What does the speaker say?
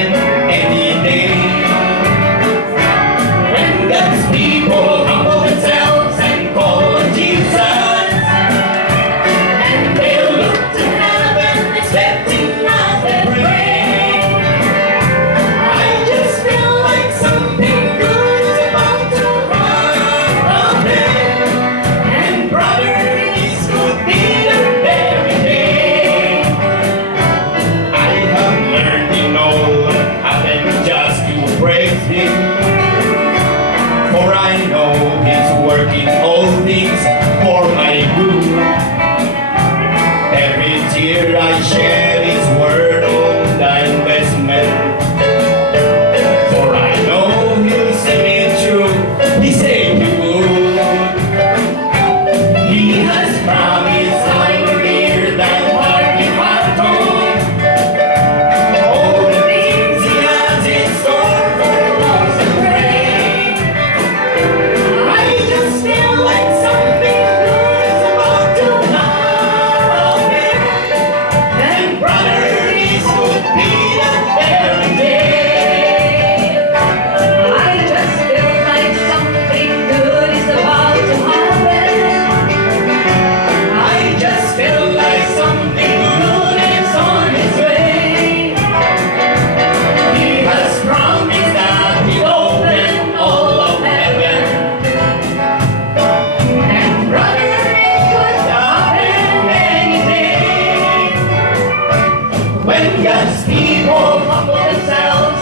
happen any day. When God's people humble themselves and call on Jesus, and they'll look to heaven expecting us to pray. I just feel like something good is about to happen, and brother, this could be the very day. I have learned in all happen just to praise Him, for I know He's working all things for my good. Every tear I shed is worth all the investment, for I know He'll see me through. He said He would. He has promised I'm greater than what we fathom. All the things He has in store for those who pray. I just feel like something good is about to happen, and brother, this could be the very day. I just feel like something good is about to happen. I just feel like something good is on its way. He has promised that He'll open all of heaven, and brother, it could happen any day. When God's people humble themselves